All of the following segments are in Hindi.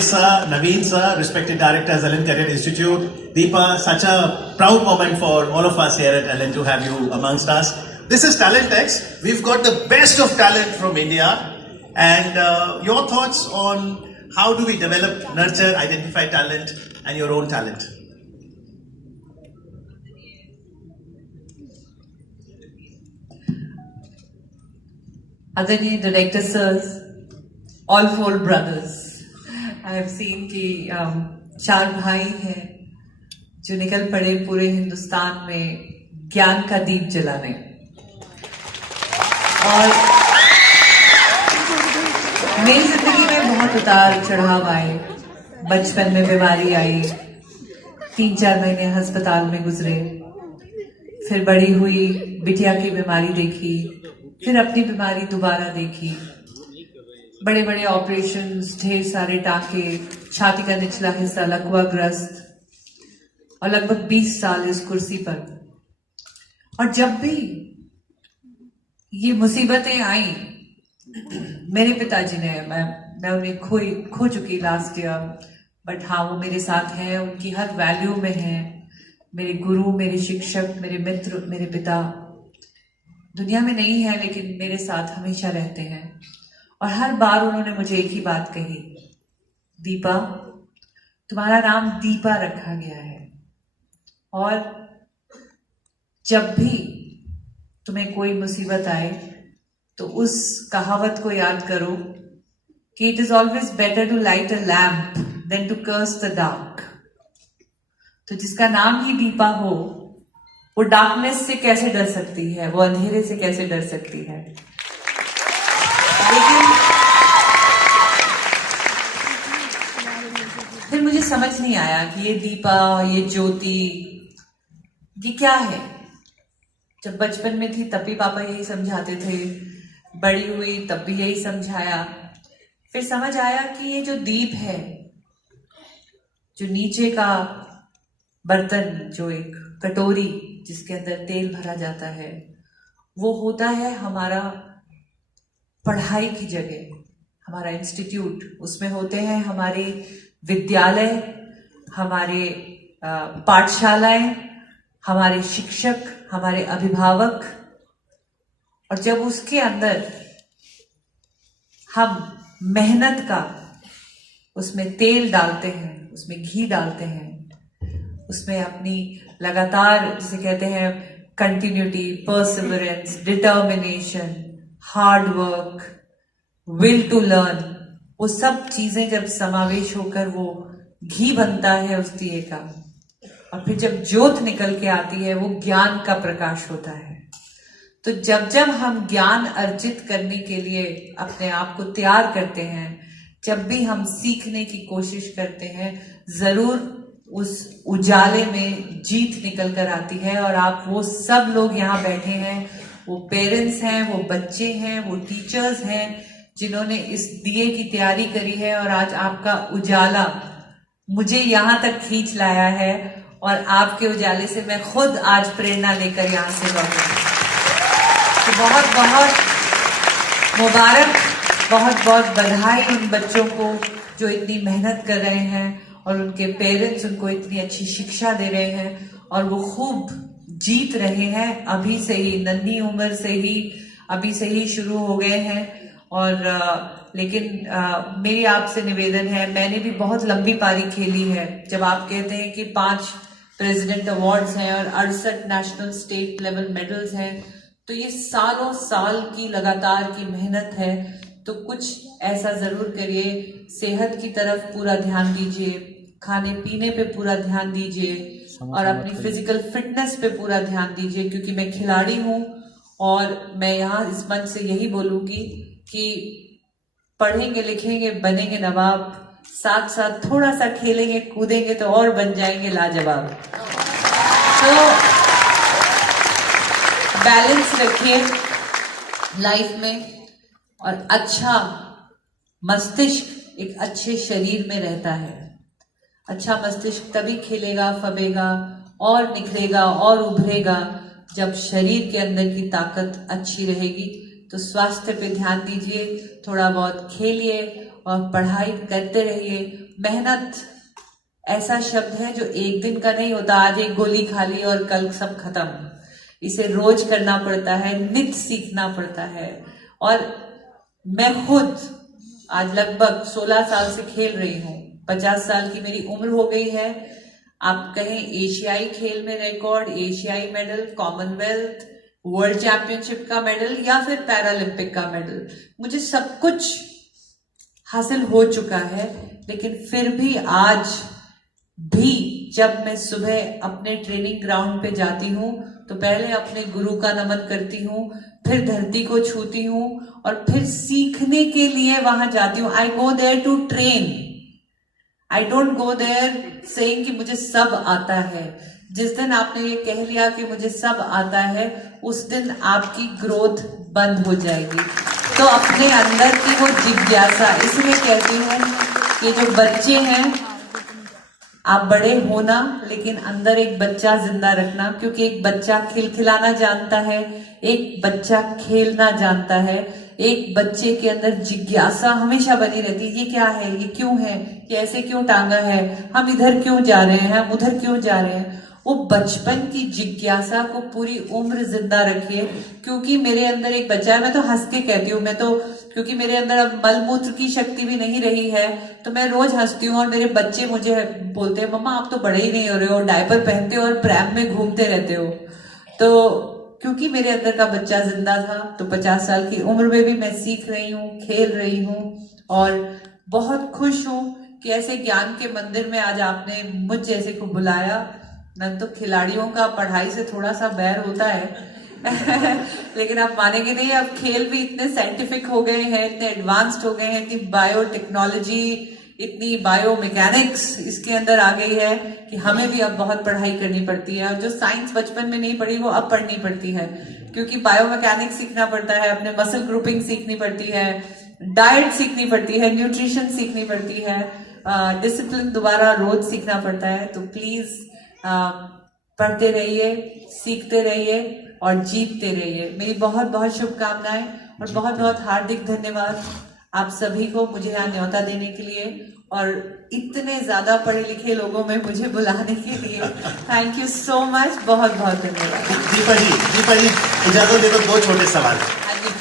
Rajesh sir, Naveen sir, respected directors, Ellen Cadet Institute. Deepa, such a proud moment for all of us here at Ellen to have you amongst us. This is Talent X. We've got the best of talent from India. And your thoughts on how do we develop, nurture, identify talent and your own talent? Adani director sirs, all four brothers. I have seen कि चार भाई हैं जो निकल पड़े पूरे हिंदुस्तान में ज्ञान का दीप जलाने। और मेरी जिंदगी में बहुत उतार चढ़ाव आए। बचपन में बीमारी आई, 3-4 महीने अस्पताल में गुजरे, फिर बड़ी हुई, बिटिया की बीमारी देखी, फिर अपनी बीमारी दोबारा देखी, बड़े बड़े ऑपरेशंस, ढेर सारे टांके, छाती का निचला हिस्सा लकवाग्रस्त, और लगभग 20 साल इस कुर्सी पर। और जब भी ये मुसीबतें आई, मेरे पिताजी ने, मैं उन्हें खो चुकी लास्ट ईयर, बट हाँ वो मेरे साथ हैं, उनकी हर वैल्यू में हैं, मेरे गुरु, मेरे शिक्षक, मेरे मित्र, मेरे पिता दुनिया में नहीं है लेकिन मेरे साथ हमेशा रहते हैं। और हर बार उन्होंने मुझे एक ही बात कही, दीपा तुम्हारा नाम दीपा रखा गया है, और जब भी तुम्हें कोई मुसीबत आए तो उस कहावत को याद करो कि it is always better to light a lamp than to curse the dark. तो जिसका नाम ही दीपा हो वो डार्कनेस से कैसे डर सकती है, वो अंधेरे से कैसे डर सकती है। लेकिन फिर मुझे समझ नहीं आया कि ये दीपा, ये ज्योति, ये क्या है। जब बचपन में थी तब भी पापा यही समझाते थे, बड़ी हुई तब भी यही समझाया। फिर समझ आया कि ये जो दीप है, जो नीचे का बर्तन, जो एक कटोरी जिसके अंदर तेल भरा जाता है, वो होता है हमारा पढ़ाई की जगह, हमारा इंस्टीट्यूट। उसमें होते हैं हमारे विद्यालय, हमारे पाठशालाएं, हमारे शिक्षक, हमारे अभिभावक। और जब उसके अंदर हम मेहनत का उसमें तेल डालते हैं, उसमें घी डालते हैं, उसमें अपनी लगातार, जिसे कहते हैं continuity, perseverance, determination, hard work, will to learn, वो सब चीजें जब समावेश होकर वो घी बनता है उस दिए का, और फिर जब ज्योत निकल के आती है वो ज्ञान का प्रकाश होता है। तो जब जब हम ज्ञान अर्जित करने के लिए अपने आप को तैयार करते हैं, जब भी हम सीखने की कोशिश करते हैं, जरूर उस उजाले में जीत निकल कर आती है। और आप वो सब लोग यहाँ बैठे हैं, वो पेरेंट्स हैं, वो बच्चे हैं, वो टीचर्स हैं, जिन्होंने इस दिए की तैयारी करी है, और आज आपका उजाला मुझे यहाँ तक खींच लाया है, और आपके उजाले से मैं खुद आज प्रेरणा लेकर यहाँ से लौटी। तो बहुत बहुत मुबारक, बहुत बहुत बधाई उन बच्चों को जो इतनी मेहनत कर रहे हैं, और उनके पेरेंट्स उनको इतनी अच्छी शिक्षा दे रहे हैं, और वो खूब जीत रहे हैं। अभी से ही, नन्ही उम्र से ही, अभी से ही शुरू हो गए हैं। और लेकिन मेरी आपसे निवेदन है, मैंने भी बहुत लंबी पारी खेली है। जब आप कहते हैं कि 5 प्रेसिडेंट अवार्ड्स हैं और 68 नेशनल स्टेट लेवल मेडल्स हैं, तो ये सालों साल की लगातार की मेहनत है। तो कुछ ऐसा जरूर करिए, सेहत की तरफ पूरा ध्यान दीजिए, खाने पीने पे पूरा ध्यान दीजिए, और अपनी फिजिकल फिटनेस पे पूरा ध्यान दीजिए। क्योंकि मैं खिलाड़ी हूं, और मैं यहाँ इस मंच से यही बोलूंगी कि पढ़ेंगे, लिखेंगे, बनेंगे नवाब, साथ साथ थोड़ा सा खेलेंगे, कूदेंगे तो और बन जाएंगे लाजवाब। तो बैलेंस रखिए लाइफ में, और अच्छा मस्तिष्क एक अच्छे शरीर में रहता है। अच्छा मस्तिष्क तभी खिलेगा, फबेगा और निखरेगा और उभरेगा जब शरीर के अंदर की ताकत अच्छी रहेगी। तो स्वास्थ्य पे ध्यान दीजिए, थोड़ा बहुत खेलिए और पढ़ाई करते रहिए। मेहनत ऐसा शब्द है जो एक दिन का नहीं होता, आज एक गोली खा ली और कल सब खत्म। इसे रोज करना पड़ता है, नित्य सीखना पड़ता है। और मैं खुद आज लगभग 16 साल से खेल रही हूँ, 50 साल की मेरी उम्र हो गई है। आप कहें एशियाई खेल में रिकॉर्ड, एशियाई मेडल, कॉमनवेल्थ, वर्ल्ड चैंपियनशिप का मेडल या फिर पैरालंपिक का मेडल, मुझे सब कुछ हासिल हो चुका है। लेकिन फिर भी आज भी जब मैं सुबह अपने ट्रेनिंग ग्राउंड पे जाती हूँ तो पहले अपने गुरु का नमन करती हूँ, फिर धरती को छूती हूँ और फिर सीखने के लिए वहां जाती हूँ। I go there to train, I don't go there saying कि मुझे सब आता है। जिस दिन आपने ये कह लिया कि मुझे सब आता है, उस दिन आपकी ग्रोथ बंद हो जाएगी। तो अपने अंदर की वो जिज्ञासा, इसलिए कहती हूँ कि जो बच्चे हैं, आप बड़े होना लेकिन अंदर एक बच्चा जिंदा रखना, क्योंकि एक बच्चा खिलखिलाना जानता है, एक बच्चा खेलना जानता है, एक बच्चे के अंदर जिज्ञासा हमेशा बनी रहती है। ये क्या है, ये क्यों है, ये ऐसे क्यों टांगा है, हम इधर क्यों जा रहे हैं, हम उधर क्यों जा रहे हैं। वो बचपन की जिज्ञासा को पूरी उम्र जिंदा रखिए। क्योंकि मेरे अंदर एक बच्चा है, मैं तो हंस के कहती हूँ, मैं तो, क्योंकि मेरे अंदर अब मलमूत्र की शक्ति भी नहीं रही है, तो मैं रोज हंसती हूँ। और मेरे बच्चे मुझे बोलते हैं, मम्मा आप तो बड़े ही नहीं हो रहे हो, डायपर पहनते हो और प्रैम में घूमते रहते हो। तो क्योंकि मेरे अंदर का बच्चा जिंदा था, तो 50 साल की उम्र में भी मैं सीख रही हूँ, खेल रही हूँ और बहुत खुश हूँ कि ऐसे ज्ञान के मंदिर में आज आपने मुझ जैसे को बुलाया। न तो खिलाड़ियों का पढ़ाई से थोड़ा सा बैर होता है लेकिन आप मानेंगे नहीं, अब खेल भी इतने साइंटिफिक हो गए हैं, इतने एडवांस्ड हो गए हैं, इतनी बायोटेक्नोलॉजी, इतनी बायोमैकेनिक्स इसके अंदर आ गई है कि हमें भी अब बहुत पढ़ाई करनी पड़ती है। और जो साइंस बचपन में नहीं पढ़ी वो अब पढ़नी पड़ती है, क्योंकि बायोमैकेनिक्स सीखना पड़ता है, अपने मसल ग्रुपिंग सीखनी पड़ती है, डाइट सीखनी पड़ती है, न्यूट्रिशन सीखनी पड़ती है, डिसिप्लिन दोबारा रोज सीखना पड़ता है। तो प्लीज पढ़ते रहिए, सीखते रहिए और जीतते रहिए। मेरी बहुत बहुत शुभकामनाएं और बहुत बहुत हार्दिक धन्यवाद आप सभी को मुझे यहाँ न्योता देने के लिए और इतने ज्यादा पढ़े लिखे लोगों में मुझे बुलाने के लिए। थैंक यू सो मच, बहुत बहुत धन्यवाद। दीपा जी इजाजत दे दो, दो छोटे सवाल।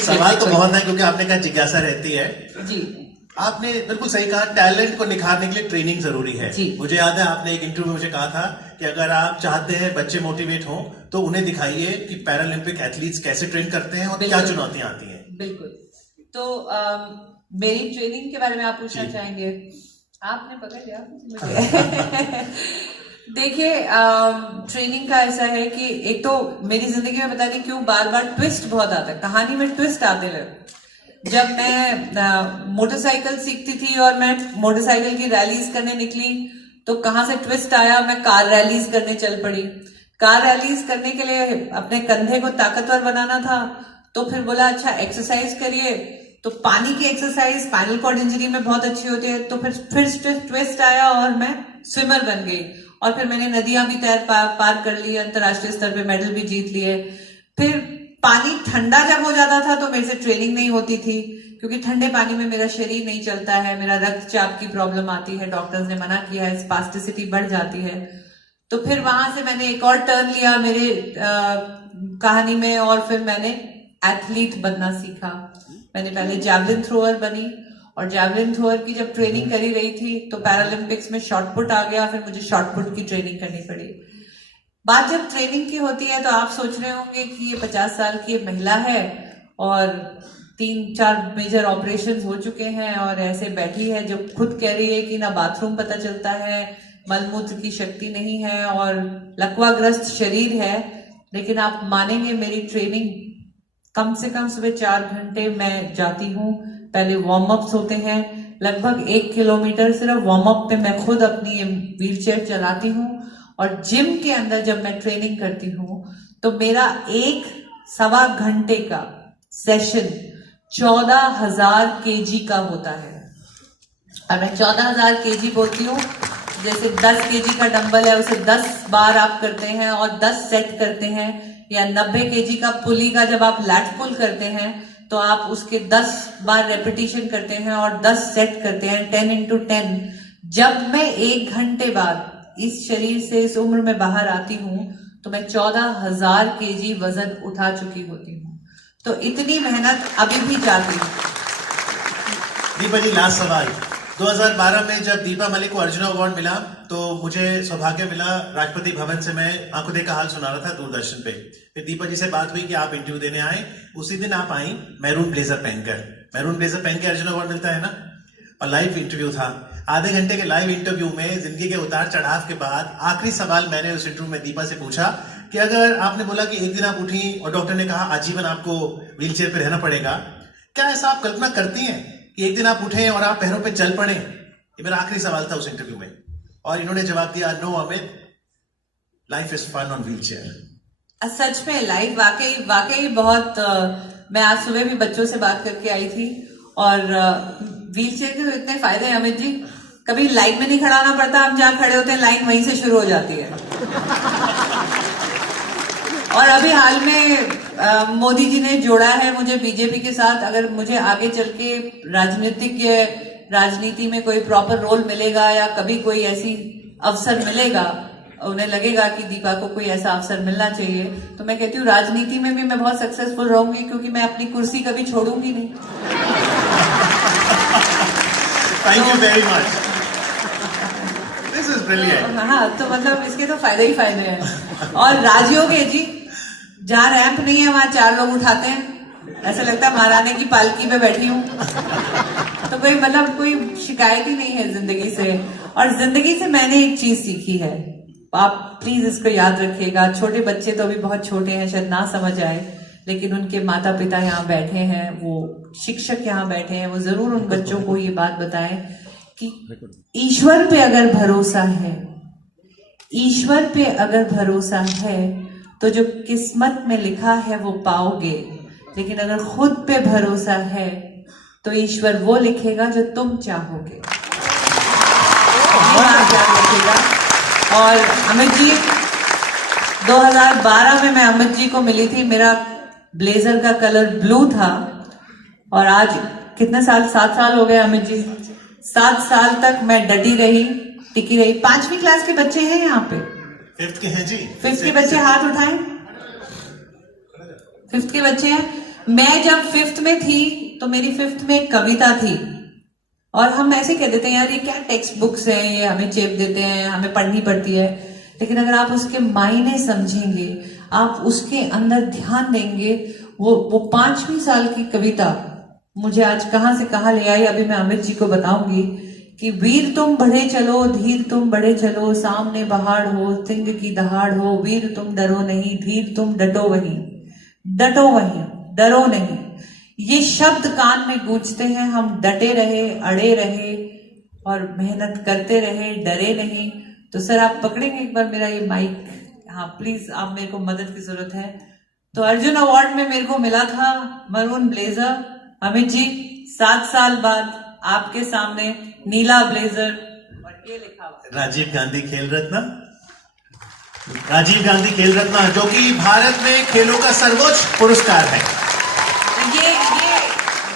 सवाल तो बहुत है क्योंकि आपने कहा जिज्ञासा रहती है जी। आपने बिल्कुल सही कहा, टैलेंट को निखारने के लिए ट्रेनिंग जरूरी है। मुझे याद है आपने एक इंटरव्यू में मुझे कहा था कि अगर आप चाहते हैं बच्चे मोटिवेट हों तो उन्हें दिखाइए कि पैरालंपिक एथलीट्स कैसे ट्रेन करते हैं और क्या चुनौतियां आती हैं। बिल्कुल। तो मेरी ट्रेनिंग के बारे में आप पूछना चाहेंगे? आपने पकड़ लिया मुझे देखिए, ट्रेनिंग का ऐसा है कि एक तो मेरी जिंदगी में पता नहीं क्यों बार बार ट्विस्ट बहुत आता है, कहानी में ट्विस्ट आते रहे। जब मैं मोटरसाइकिल सीखती थी और मैं मोटरसाइकिल की रैलीज करने निकली तो कहां से ट्विस्ट आया, मैं कार रैलीज करने चल पड़ी। कार रैलीज करने के लिए अपने कंधे को ताकतवर बनाना था, तो फिर बोला अच्छा एक्सरसाइज करिए, तो पानी की एक्सरसाइज स्पाइनल कॉर्ड इंजरी में बहुत अच्छी होती है। तो फिर ट्विस्ट आया और मैं स्विमर बन गई और फिर मैंने नदियां भी पार कर ली, अंतर्राष्ट्रीय स्तर पे मेडल भी जीत लिए। फिर पानी ठंडा जब हो जाता था तो मेरे से ट्रेनिंग नहीं होती थी, क्योंकि ठंडे पानी में मेरा शरीर नहीं चलता है, मेरा रक्तचाप की प्रॉब्लम आती है, डॉक्टर्स ने मना किया है, स्पास्टिसिटी बढ़ जाती है। तो फिर वहां से मैंने एक और टर्न लिया मेरे कहानी में और फिर मैंने एथलीट बनना सीखा। मैंने पहले जैवलिन थ्रोअर बनी और जैवलिन थ्रोअर की जब ट्रेनिंग करी रही थी तो पैरालंपिक्स में शॉटपुट आ गया, फिर मुझे शॉटपुट की ट्रेनिंग करनी पड़ी। बात जब ट्रेनिंग की होती है तो आप सोच रहे होंगे कि ये 50 साल की महिला है और 3-4 मेजर ऑपरेशंस हो चुके हैं और ऐसे बैठी है जो खुद कह रही है कि ना बाथरूम पता चलता है, मलमूत्र की शक्ति नहीं है और लकवाग्रस्त शरीर है। लेकिन आप मानेंगे मेरी ट्रेनिंग कम से कम सुबह 4 घंटे मैं जाती हूँ। पहले वार्म अप्स होते हैं, लगभग 1 किलोमीटर सिर्फ वार्म अप पे मैं खुद अपनी व्हीलचेयर चलाती हूँ। और जिम के अंदर जब मैं ट्रेनिंग करती हूँ तो मेरा 1-1.25 घंटे का सेशन 14,000 kg का होता है। और मैं 14,000 kg बोलती हूँ, जैसे 10 kg का डंबल है उसे 10 बार आप करते हैं और 10 सेट करते हैं, या 90 kg का पुली का जब आप लैट पुल करते हैं तो आप उसके 10 बार रेपिटेशन करते हैं और 10 सेट करते हैं। 10 into 10 जब मैं 1 घंटे बाद इस शरीर से इस उम्र में बाहर आती हूँ तो मैं 14,000 केजी वजन उठा चुकी होती हूँ। तो इतनी मेहनत अभी भी जाती है। दीपा जी, लास्ट सवाल। 2012 में जब दीपा मलिक को अर्जुन अवार्ड मिला तो मुझे सौभाग्य मिला, राष्ट्रपति भवन से मैं आंखों देखा हाल सुना रहा था दूरदर्शन पे। फिर दीपा जी से बात हुई कि आप इंटरव्यू देने आए। उसी दिन आप आई मैरून ब्लेजर पहनकर। मैरून ब्लेजर पहन के अर्जुन अवार्ड मिलता है ना, और लाइव इंटरव्यू था। आधे घंटे के लाइव इंटरव्यू में जिंदगी के उतार चढ़ाव के बाद आखिरी सवाल मैंने उस इंटरव्यू में दीपा से पूछा कि अगर आपने बोला कि एक दिन आप उठी और डॉक्टर ने कहा आजीवन आपको व्हीलचेयर पे रहना पड़ेगा, क्या ऐसा आप कल्पना करती हैं कि एक दिन आप उठे और आप पैरों पे चल पड़े? ये मेरा आखिरी सवाल था उस इंटरव्यू में, और इन्होंने जवाब दिया, no Amit, life is fun on wheelchair. सच में लाइफ वाकई बहुत मैं आज सुबह भी बच्चों से बात करके आई थी, और व्हीलचेयर के तो इतने फायदे हैं अमित जी, कभी लाइन में नहीं खड़ा होना पड़ता। हम जहाँ खड़े होते हैं लाइन वहीं से शुरू हो जाती है। और अभी हाल में मोदी जी ने जोड़ा है मुझे बीजेपी के साथ। अगर मुझे आगे चल के राजनीति में कोई प्रॉपर रोल मिलेगा या कभी कोई ऐसी अवसर मिलेगा, उन्हें लगेगा कि दीपा को कोई ऐसा अवसर मिलना चाहिए, तो मैं कहती हूँ राजनीति में भी मैं बहुत सक्सेसफुल रहूंगी, क्योंकि मैं अपनी कुर्सी कभी छोड़ूंगी नहीं। Thank you very much, this is brilliant. हाँ, तो मतलब इसके तो फायदे ही फायदे हैं। और राजयोग है जी, जहाँ रैंप नहीं है वहां 4 लोग उठाते हैं, ऐसा लगता है महारानी की पालकी पे बैठी हूँ। तो कोई शिकायत ही नहीं है जिंदगी से। और जिंदगी से मैंने एक चीज सीखी है, आप प्लीज इसको याद रखिएगा। छोटे बच्चे तो अभी बहुत छोटे हैं, शायद ना समझ आए, लेकिन उनके माता पिता यहाँ बैठे हैं, वो शिक्षक यहाँ बैठे हैं, वो जरूर उन बच्चों को ये बात बताएं कि ईश्वर पे अगर भरोसा है, ईश्वर पे अगर भरोसा है तो जो किस्मत में लिखा है वो पाओगे। लेकिन अगर खुद पे भरोसा है तो ईश्वर वो लिखेगा जो तुम चाहोगे। ये बात याद रखिएगा। और अमित जी, 2012 में मैं अमित जी को मिली थी, मेरा ब्लेजर का कलर ब्लू था, और आज कितने साल, 7 साल हो गए अमित जी। 7 साल तक मैं डटी रही, टिकी रही। 5वीं क्लास के बच्चे हैं यहाँ पे? 5th के हैं जी। 5th के बच्चे हाथ उठाएं। 5th के बच्चे हैं। मैं जब 5th में थी तो मेरी 5th में एक कविता थी, और हम ऐसे कह देते हैं यार ये क्या टेक्स्ट बुक्स हैं, ये हमें चेप देते हैं, हमें पढ़नी पड़ती है। लेकिन अगर आप उसके मायने समझेंगे, आप उसके अंदर ध्यान देंगे, वो 5वीं साल की कविता मुझे आज कहां से कहां ले आई, अभी मैं अमित जी को बताऊंगी कि वीर तुम बढ़े चलो, धीर तुम बढ़े चलो, सामने पहाड़ हो, सिंह की दहाड़ हो, वीर तुम डरो नहीं, धीर तुम डटो वहीं, डरो नहीं। ये शब्द कान में गूंजते हैं, हम डटे रहे, अड़े रहे और मेहनत करते रहे, डरे नहीं। तो सर आप पकड़ेंगे एक बार मेरा ये माइक? हाँ प्लीज, आप मेरे को मदद की जरूरत है। तो अर्जुन अवार्ड में मेरे को मिला था मरून ब्लेजर। अमित जी, 7 साल बाद आपके सामने नीला ब्लेजर, और ये लिखा हुआ राजीव गांधी खेल रत्न, राजीव गांधी खेल रत्न, जो कि भारत में खेलों का सर्वोच्च पुरस्कार है। ये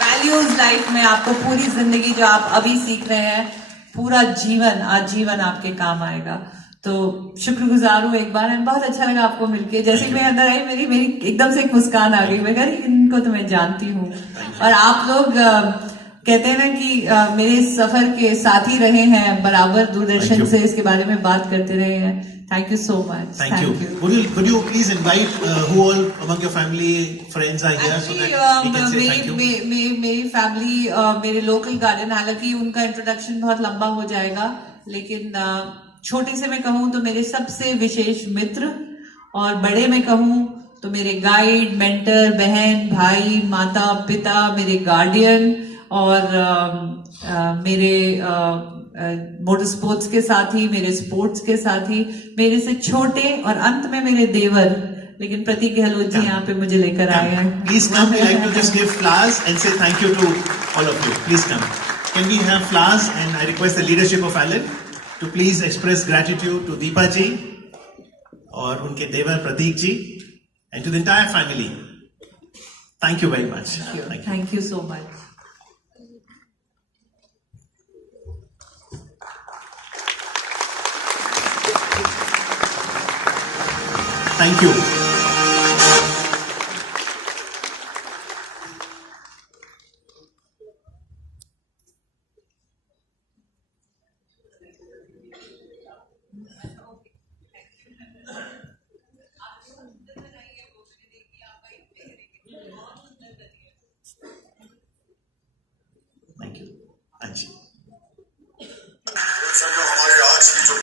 वैल्यूज लाइफ में आपको पूरी जिंदगी जो आप अभी सीख रहे हैं, पूरा जीवन आजीवन आपके काम आएगा। तो शुक्रगुजार हूँ एक बार, मैं बहुत अच्छा लगा आपको मिलके। जैसे मैं अंदर आई मेरी एकदम से एक मुस्कान आ गई। मैं कह रही इनको तो मैं जानती हूँ। और आप लोग कहते हैं ना कि मेरे सफर के साथी रहे हैं बराबर, दूरदर्शन से इसके बारे में बात करते रहे हैं। Thank you so much. Thank you. Could you please invite who all among your family friends are here so that we can say thank you? मेरी फैमिली, मेरे लोकल गार्डन, हालांकि उनका इंट्रोडक्शन बहुत लंबा हो जाएगा, लेकिन छोटे से मैं कहूँ तो मेरे सबसे विशेष मित्र, और बड़े में कहूँ तो मेरे गाइड, मेंटर, बहन, भाई, माता, पिता, मेरे गार्डियन, और मेरे मोटर स्पोर्ट्स के साथी, मेरे स्पोर्ट्स के साथी, मेरे से छोटे, और अंत में मेरे देवर, लेकिन प्रतीक गहलोत जी यहाँ पे मुझे लेकर आए हैं। Please come. We like to just give flowers and say thank you to all of you. Please come. Can we have flowers? And I request the leadership of Alan to please express gratitude to Deepa ji और उनके देवर प्रतीक जी and to the entire family. Thank you very much. Thank you so much. Thank you.